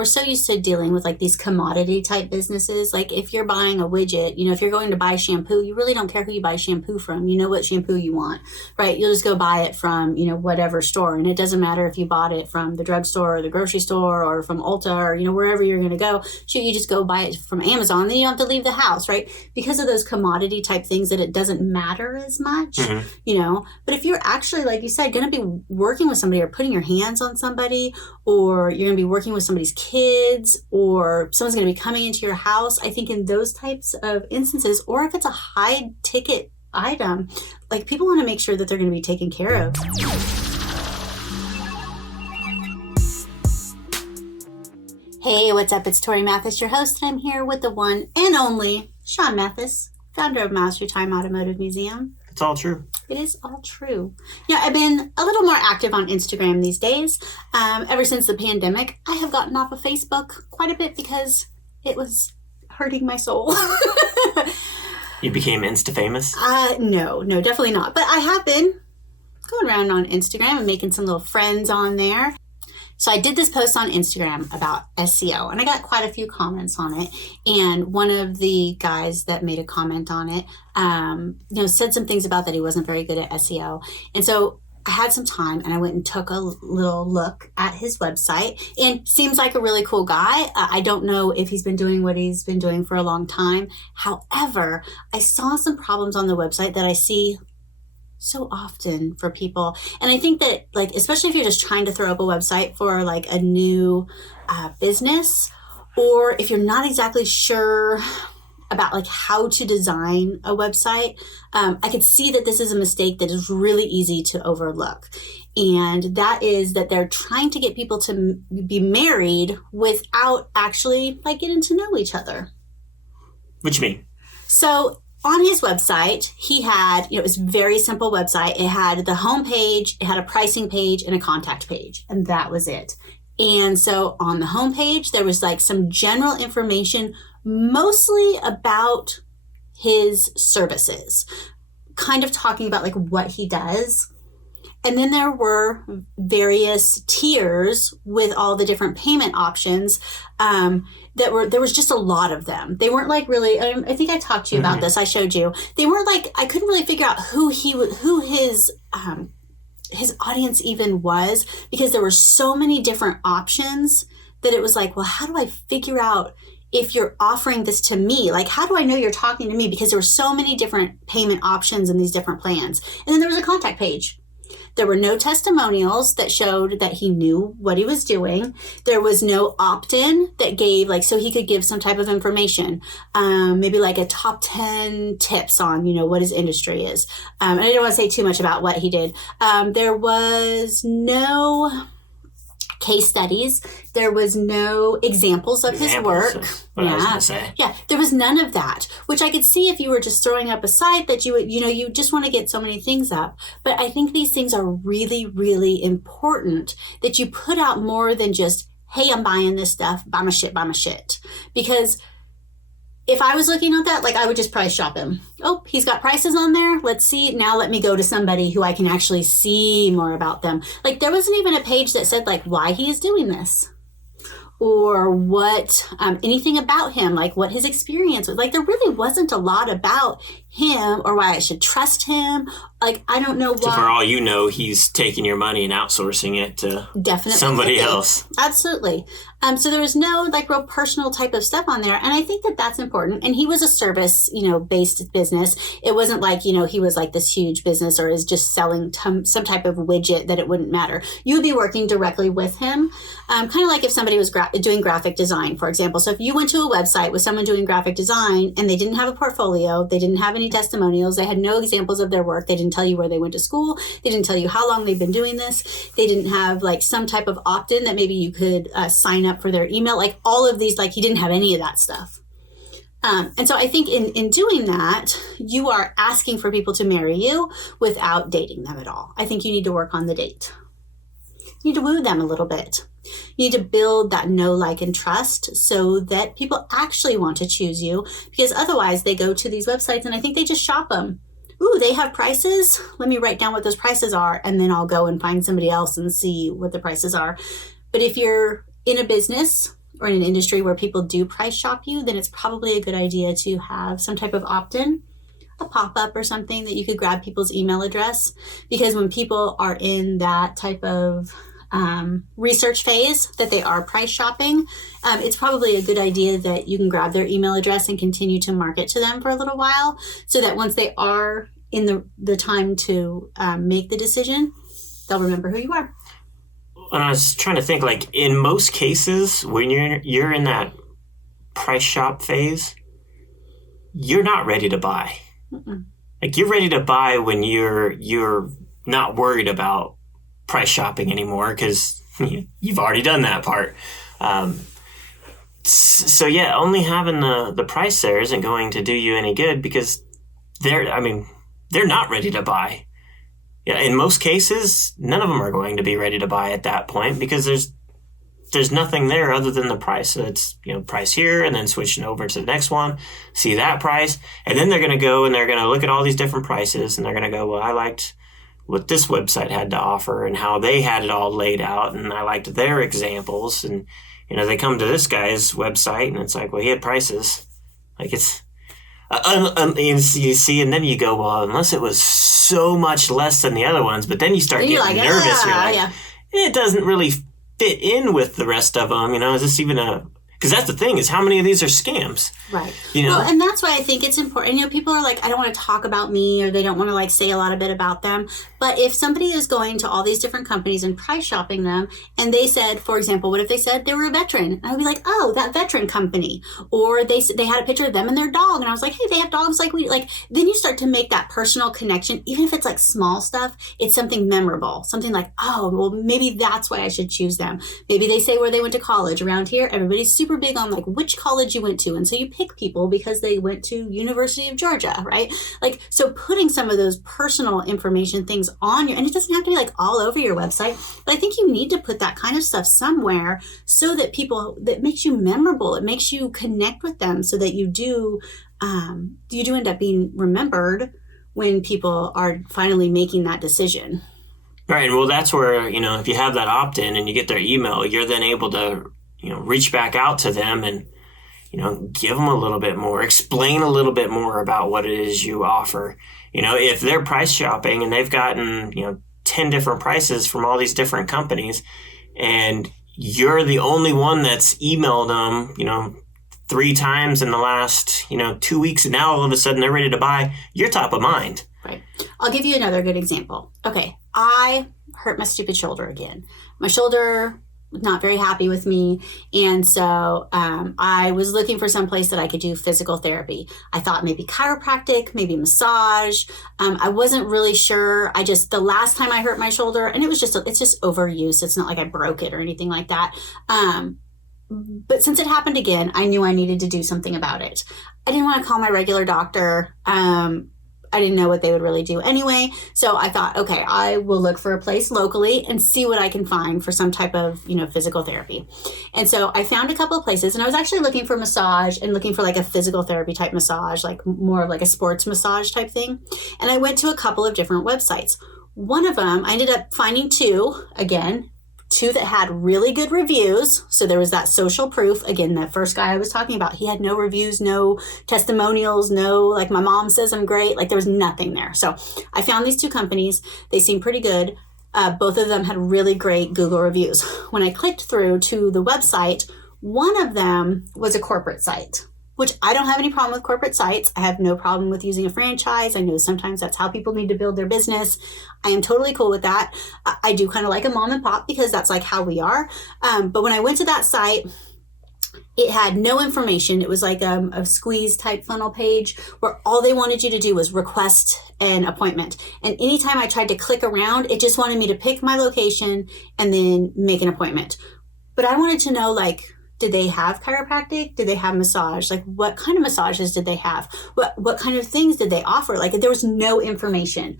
we're so used to dealing with like these commodity type businesses. Like if you're buying a widget, if you're going to buy shampoo, you really don't care who you buy shampoo from. You know what shampoo you want, right? You'll just go buy it from, whatever store. And it doesn't matter if you bought it from the drugstore or the grocery store or from Ulta or, wherever you're going to go. Shoot, you just go buy it from Amazon. Then you don't have to leave the house, right? Because of those commodity type things that it doesn't matter as much, But if you're actually, like you said, going to be working with somebody or putting your hands on somebody, or you're going to be working with somebody's kids, or someone's going to be coming into your house, I think in those types of instances, or if it's a high ticket item, like people want to make sure that they're going to be taken care of. Hey, what's up? It's Torie Mathis, your host, and I'm here with the one and only Sean Mathis, founder of Master Time Automotive Museum. It's all true. It is all true. Yeah, I've been a little more active on Instagram these days. Ever since the pandemic, I have gotten off of Facebook quite a bit because it was hurting my soul. You became Insta-famous? No, definitely not. But I have been going around on Instagram and making some little friends on there. So I did this post on Instagram about SEO, and I got quite a few comments on it. And one of the guys that made a comment on it, said some things about that he wasn't very good at SEO. And so I had some time, and I went and took a little look at his website. And seems like a really cool guy. I don't know if he's been doing what he's been doing for a long time. However, I saw some problems on the website that I see so often for people. And I think that, like, especially if you're just trying to throw up a website for like a new business, or if you're not exactly sure about like how to design a website, I could see that this is a mistake that is really easy to overlook. And that is that they're trying to get people to be married without actually like getting to know each other. What you mean? So on his website, he had, it was a very simple website. It had the home page, it had a pricing page, and a contact page, and that was it. And so on the home page, there was like some general information, mostly about his services, kind of talking about like what he does. And then there were various tiers with all the different payment options. There was just a lot of them. They weren't like really, I think I talked to you about this. I showed you. They weren't like, I couldn't really figure out who his audience even was, because there were so many different options that it was like, well, how do I figure out if you're offering this to me? Like, how do I know you're talking to me? Because there were so many different payment options in these different plans. And then there was a contact page. There were no testimonials that showed that he knew what he was doing. There was no opt-in that gave, like, so he could give some type of information, maybe like a top 10 tips on, what his industry is. And I didn't want to say too much about what he did. There was no case studies. There was no examples of his work. What I was going to say. Yeah, there was none of that, which I could see if you were just throwing up a site that you would, you just want to get so many things up. But I think these things are really, really important, that you put out more than just, hey, I'm buying this stuff, buy my shit. Because if I was looking at that, like, I would just price shop him. Oh, he's got prices on there. Let's see. Now let me go to somebody who I can actually see more about them. Like, there wasn't even a page that said, like, why he is doing this, or what, anything about him, like what his experience was. Like, there really wasn't a lot about him or why I should trust him. Like, I don't know why. So for all you know, he's taking your money and outsourcing it to definitely somebody else. Absolutely. So there was no like real personal type of stuff on there. And I think that that's important. And he was a service, based business. It wasn't like, he was like this huge business or is just selling some type of widget that it wouldn't matter. You would be working directly with him. Kind of like if somebody was doing graphic design, for example. So if you went to a website with someone doing graphic design and they didn't have a portfolio, they didn't have any testimonials, they had no examples of their work, they didn't tell you where they went to school, they didn't tell you how long they've been doing this, they didn't have like some type of opt-in that maybe you could sign up for their email, like all of these, like he didn't have any of that stuff. And so I think in doing that, you are asking for people to marry you without dating them at all. I think you need to work on the date. You need to woo them a little bit. You need to build that know, like, and trust so that people actually want to choose you, because otherwise they go to these websites and I think they just shop them. Ooh, they have prices. Let me write down what those prices are, and then I'll go and find somebody else and see what the prices are. But if you're in a business or in an industry where people do price shop you, then it's probably a good idea to have some type of opt-in, a pop-up or something that you could grab people's email address. Because when people are in that type of research phase that they are price shopping, it's probably a good idea that you can grab their email address and continue to market to them for a little while, so that once they are in the time to make the decision, they'll remember who you are. And I was trying to think, like, in most cases, when you're in that price shop phase, you're not ready to buy. Mm-mm. Like, you're ready to buy when you're not worried about price shopping anymore, because you've already done that part. So yeah, only having the price there isn't going to do you any good, because they're not ready to buy. Yeah, in most cases, none of them are going to be ready to buy at that point, because there's nothing there other than the price. So it's, price here, and then switching over to the next one, see that price, and then they're going to go and they're going to look at all these different prices, and they're going to go, well, I liked what this website had to offer and how they had it all laid out, and I liked their examples, and they come to this guy's website and it's like, well, he had prices, like it's you see, and then you go, well, unless it was so much less than the other ones, but then you start getting nervous. You're like, it doesn't really fit in with the rest of them. Is this even because that's the thing, is how many of these are scams? Right. Well, and that's why I think it's important. People are like, I don't want to talk about me, or they don't want to like say a lot of bit about them. But if somebody is going to all these different companies and price shopping them, and they said, for example, what if they said they were a veteran? And I would be like, oh, that veteran company. Or they had a picture of them and their dog, and I was like, hey, they have dogs like we like. Then you start to make that personal connection, even if it's like small stuff. It's something memorable, something like, oh, well, maybe that's why I should choose them. Maybe they say where they went to college. Around here, everybody's super big on like which college you went to, and so you pick people because they went to University of Georgia, right? Like, so putting some of those personal information things on and it doesn't have to be like all over your website, but I think you need to put that kind of stuff somewhere so that that makes you memorable. It makes you connect with them, so that you do end up being remembered when people are finally making that decision. Right. Well, that's where, if you have that opt-in and you get their email, you're then able to, reach back out to them and, give them a little bit more, explain a little bit more about what it is you offer. If they're price shopping and they've gotten, 10 different prices from all these different companies, and you're the only one that's emailed them, 3 times in the last, 2 weeks, and now all of a sudden they're ready to buy, you're top of mind. Right. I'll give you another good example. Okay. I hurt my stupid shoulder again. My shoulder was not very happy with me. And so I was looking for some place that I could do physical therapy. I thought maybe chiropractic, maybe massage. I wasn't really sure. The last time I hurt my shoulder, and it's just overuse. It's not like I broke it or anything like that. But since it happened again, I knew I needed to do something about it. I didn't want to call my regular doctor. I didn't know what they would really do anyway. So I thought, okay, I will look for a place locally and see what I can find for some type of, physical therapy. And so I found a couple of places, and I was actually looking for massage and looking for like a physical therapy type massage, like more of like a sports massage type thing. And I went to a couple of different websites. One of them, I ended up finding two that had really good reviews. So there was that social proof. Again, that first guy I was talking about, he had no reviews, no testimonials, no, like, my mom says I'm great. Like, there was nothing there. So I found these 2 companies. They seemed pretty good. Both of them had really great Google reviews. When I clicked through to the website, one of them was a corporate site, which I don't have any problem with corporate sites. I have no problem with using a franchise. I know sometimes that's how people need to build their business. I am totally cool with that. I do kind of like a mom and pop because that's like how we are. But when I went to that site, it had no information. It was like a squeeze type funnel page where all they wanted you to do was request an appointment. And anytime I tried to click around, it just wanted me to pick my location and then make an appointment. But I wanted to know, like, did they have chiropractic? Did they have massage? Like, what kind of massages did they have? What kind of things did they offer? Like, there was no information.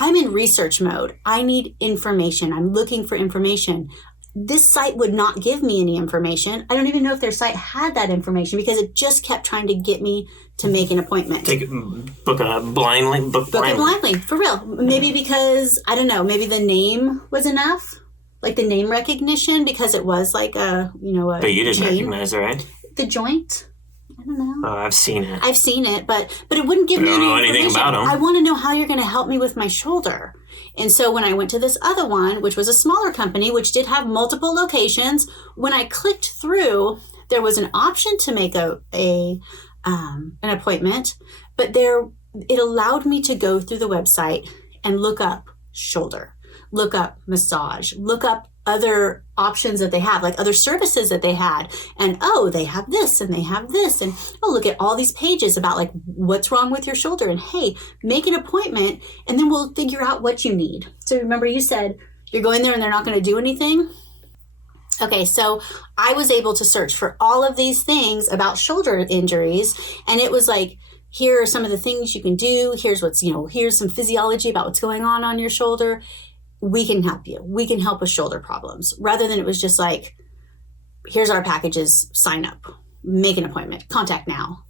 I'm in research mode. I need information. I'm looking for information. This site would not give me any information. I don't even know if their site had that information because it just kept trying to get me to make an appointment. Book it blindly, for real. Maybe because, I don't know, maybe the name was enough. like the name recognition, because it was like a But you didn't chain. recognize it, right? The joint. I don't know. Oh, I've seen it. I've seen it, but it wouldn't give me don't any know anything information. about 'em. I want to know how you're going to help me with my shoulder. And so when I went to this other one, which was a smaller company, which did have multiple locations, when I clicked through, there was an option to make an appointment, but it allowed me to go through the website and look up shoulder, look up massage, look up other options that they have, like other services that they had. And, they have this and they have this. And, look at all these pages about like what's wrong with your shoulder. And hey, make an appointment and then we'll figure out what you need. So remember you said you're going there and they're not going to do anything? Okay, so I was able to search for all of these things about shoulder injuries. And it was like, here are some of the things you can do. Here's here's some physiology about what's going on your shoulder. We can help you. We can help with shoulder problems. Rather than it was just like, here's our packages, sign up, make an appointment, contact now,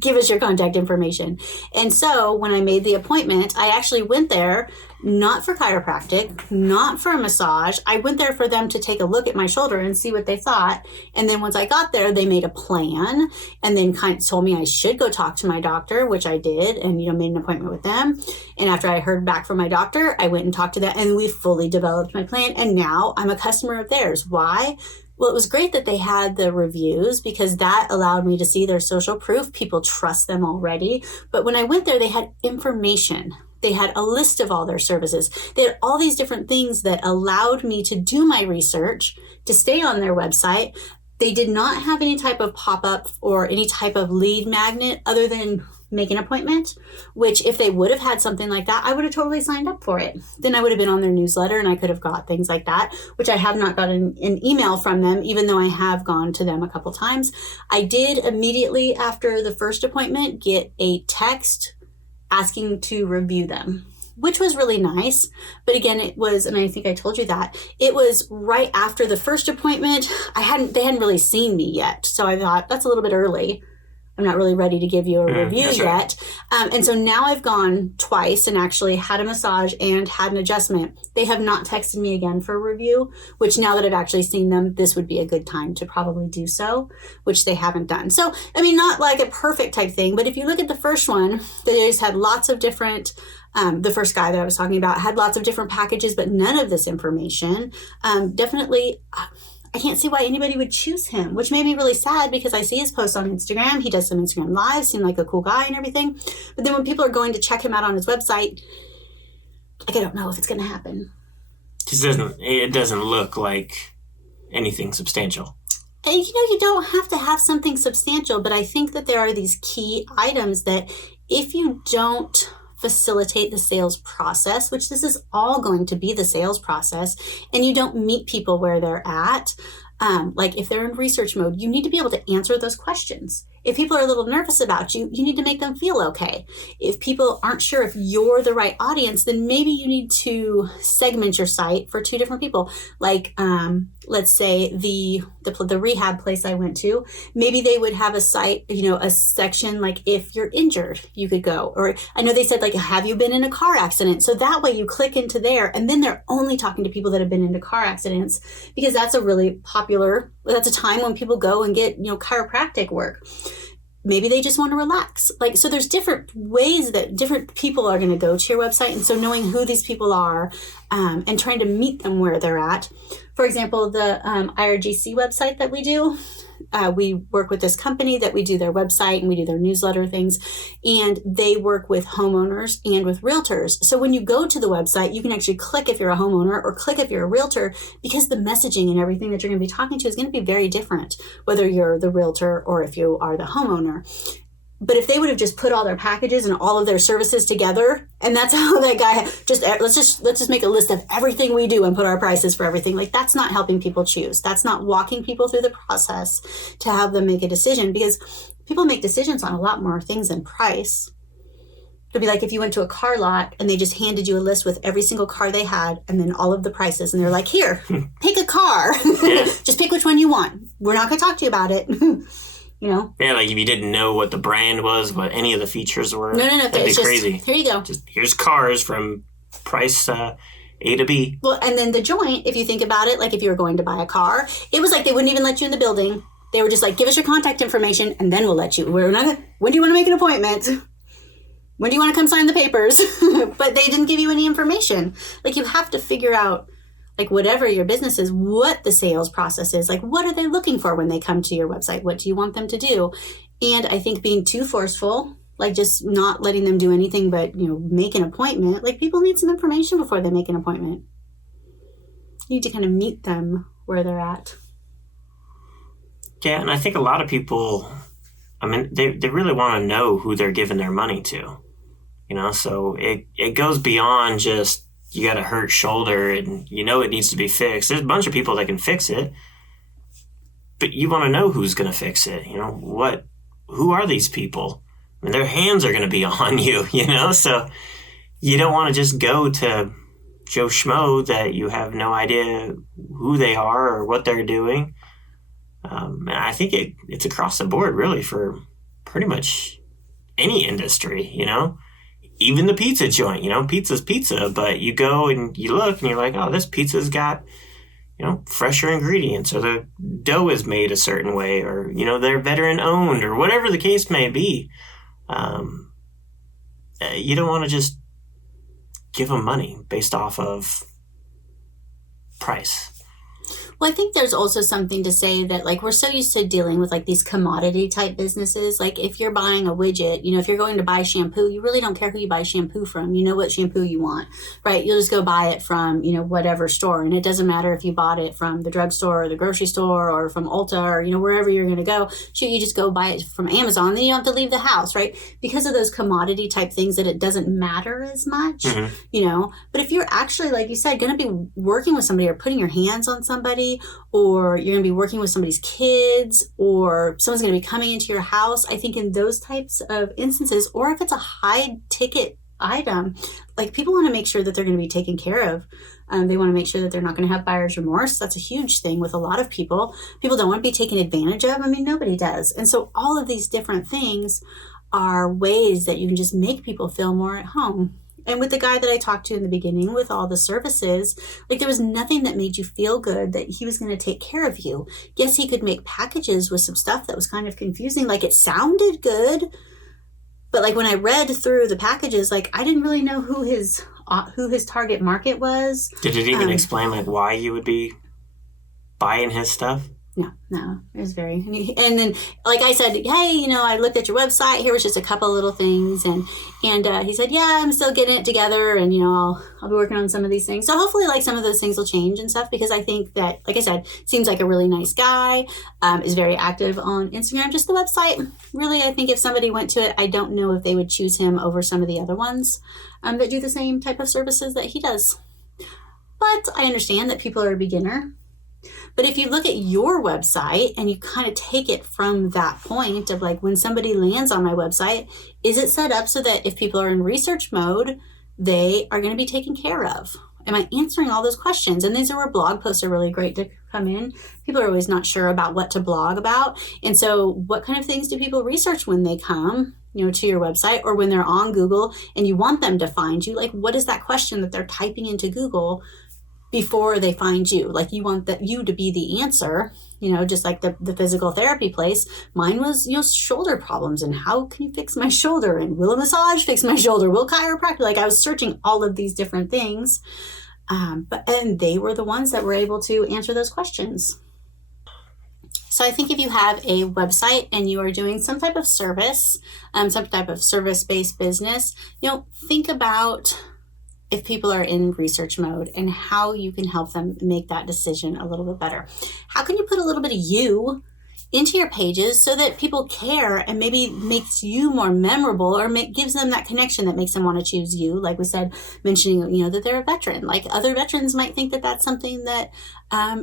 give us your contact information. And so when I made the appointment, I actually went there, not for chiropractic, not for a massage. I went there for them to take a look at my shoulder and see what they thought. And then once I got there, they made a plan and then kind of told me I should go talk to my doctor, which I did, and, made an appointment with them. And after I heard back from my doctor, I went and talked to them and we fully developed my plan. And now I'm a customer of theirs. Why? Well, it was great that they had the reviews because that allowed me to see their social proof. People trust them already. But when I went there, they had information. They had a list of all their services. They had all these different things that allowed me to do my research, to stay on their website. They did not have any type of pop-up or any type of lead magnet other than make an appointment, which if they would have had something like that, I would have totally signed up for it. Then I would have been on their newsletter and I could have got things like that, which I have not gotten an email from them, even though I have gone to them a couple times. I did immediately after the first appointment get a text asking to review them, which was really nice. But again, it was, and I think I told you that, it was right after the first appointment. They hadn't really seen me yet. So I thought that's a little bit early. I'm not really ready to give you a review yet. Right. And so now I've gone twice and actually had a massage and had an adjustment. They have not texted me again for a review, which now that I've actually seen them, this would be a good time to probably do so, which they haven't done. So, not like a perfect type thing, but if you look at the first one, they just had lots of different, the first guy that I was talking about had lots of different packages, but none of this information. Definitely, I can't see why anybody would choose him, which made me really sad because I see his posts on Instagram. He does some Instagram lives, seemed like a cool guy and everything. But then when people are going to check him out on his website, I don't know if it's going to happen. It doesn't look like anything substantial. And, you don't have to have something substantial, but I think that there are these key items that if you don't facilitate the sales process, which this is all going to be the sales process, and you don't meet people where they're at, like if they're in research mode, you need to be able to answer those questions. If people are a little nervous about you, you need to make them feel okay. If people aren't sure if you're the right audience, then maybe you need to segment your site for two different people. Like, let's say the rehab place I went to, maybe they would have a site, a section like if you're injured, you could go. Or I know they said like, have you been in a car accident? So that way you click into there and then they're only talking to people that have been into car accidents because that's that's a time when people go and get, chiropractic work. Maybe they just want to relax. So there's different ways that different people are going to go to your website. And so knowing who these people are and trying to meet them where they're at. For example, the IRGC website that we do, we work with this company that we do their website and we do their newsletter things. And they work with homeowners and with realtors. So when you go to the website, you can actually click if you're a homeowner or click if you're a realtor because the messaging and everything that you're going to be talking to is going to be very different, whether you're the realtor or if you are the homeowner. But if they would have just put all their packages and all of their services together, and that's how that guy let's just make a list of everything we do and put our prices for everything. That's not helping people choose. That's not walking people through the process to have them make a decision because people make decisions on a lot more things than price. It'd be like if you went to a car lot and they just handed you a list with every single car they had and then all of the prices and they're like, here, pick a car. Yeah. Just pick which one you want. We're not going to talk to you about it. Yeah, like if you didn't know what the brand was, what any of the features were. No. That'd be crazy. Here you go. Just here's cars from price A to B. Well, and then the joint, if you think about it, like if you were going to buy a car, it was like they wouldn't even let you in the building. They were just like, give us your contact information and then we'll let you. When do you want to make an appointment? When do you want to come sign the papers? But they didn't give you any information. Like you have to figure out, like whatever your business is, what the sales process is. Like what are they looking for when they come to your website? What do you want them to do? And I think being too forceful, like just not letting them do anything but, make an appointment. Like people need some information before they make an appointment. You need to kind of meet them where they're at. Yeah, and I think a lot of people, they really want to know who they're giving their money to. So it goes beyond just you got a hurt shoulder and it needs to be fixed. There's a bunch of people that can fix it, but you want to know who's going to fix it. Who are these people? Their hands are going to be on you, so you don't want to just go to Joe Schmo that you have no idea who they are or what they're doing. And I think it's across the board really for pretty much any industry, even the pizza joint, pizza's pizza, but you go and you look and you're like, oh, this pizza's got, fresher ingredients, or the dough is made a certain way, or, they're veteran owned, or whatever the case may be. You don't want to just give them money based off of price. Well, I think there's also something to say that, like, we're so used to dealing with, like, these commodity type businesses. Like, if you're buying a widget, if you're going to buy shampoo, you really don't care who you buy shampoo from. You know what shampoo you want, right? You'll just go buy it from, whatever store. And it doesn't matter if you bought it from the drugstore or the grocery store or from Ulta or, wherever you're going to go. Shoot, you just go buy it from Amazon. Then you don't have to leave the house, right? Because of those commodity type things that it doesn't matter as much, But if you're actually, like you said, going to be working with somebody or putting your hands on somebody, or you're going to be working with somebody's kids, or someone's going to be coming into your house, I think in those types of instances, or if it's a high ticket item, like people want to make sure that they're going to be taken care of. They want to make sure that they're not going to have buyer's remorse. That's a huge thing with a lot of people. People don't want to be taken advantage of. Nobody does. And so all of these different things are ways that you can just make people feel more at home. And with the guy that I talked to in the beginning with all the services, like there was nothing that made you feel good that he was going to take care of you. Yes, he could make packages with some stuff that was kind of confusing. Like it sounded good, but like when I read through the packages, like I didn't really know who his target market was. Did it even explain like why you would be buying his stuff? No, it was very, and then like I said, hey, I looked at your website, here was just a couple of little things, and he said, yeah, I'm still getting it together, and I'll be working on some of these things. So hopefully like some of those things will change and stuff, because I think that, like I said, seems like a really nice guy, is very active on Instagram. Just the website, really, I think if somebody went to it, I don't know if they would choose him over some of the other ones that do the same type of services that he does. But I understand that people are a beginner. But if you look at your website and you kind of take it from that point of like when somebody lands on my website, is it set up so that if people are in research mode, they are going to be taken care of? Am I answering all those questions? And these are where blog posts are really great to come in. People are always not sure about what to blog about. And so what kind of things do people research when they come, to your website, or when they're on Google and you want them to find you? Like, what is that question that they're typing into Google before they find you? Like you want you to be the answer, just like the physical therapy place. Mine was, shoulder problems, and how can you fix my shoulder? And will a massage fix my shoulder? Will chiropractic? Like I was searching all of these different things. And they were the ones that were able to answer those questions. So I think if you have a website and you are doing some type of service, some type of service-based business, think about if people are in research mode and how you can help them make that decision a little bit better. How can you put a little bit of you into your pages so that people care and maybe makes you more memorable, or gives them that connection that makes them want to choose you? Like we said, mentioning, that they're a veteran. Like other veterans might think that that's something that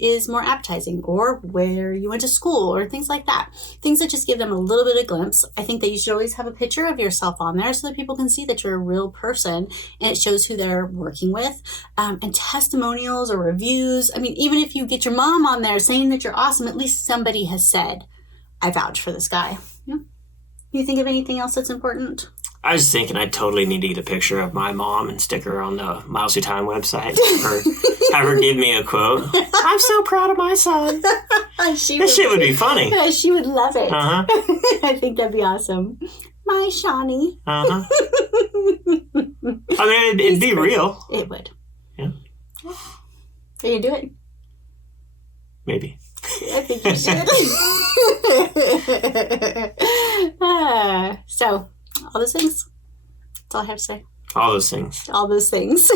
is more appetizing, or where you went to school, or things like that. Things that just give them a little bit of glimpse. I think that you should always have a picture of yourself on there so that people can see that you're a real person and it shows who they're working with. And testimonials or reviews. Even if you get your mom on there saying that you're awesome, at least somebody has said, I vouch for this guy. Yeah. You think of anything else that's important? I was thinking I totally need to get a picture of my mom and stick her on the Miles Through Time website. Have her give me a quote. I'm so proud of my son. This shit would be funny. She would love it. Uh-huh. I think that'd be awesome. My Shawnee. Uh-huh. I mean, it'd be real. It would. Yeah. Are you do it? Maybe. I think you should. So, all those things. That's all I have to say. All those things. All those things.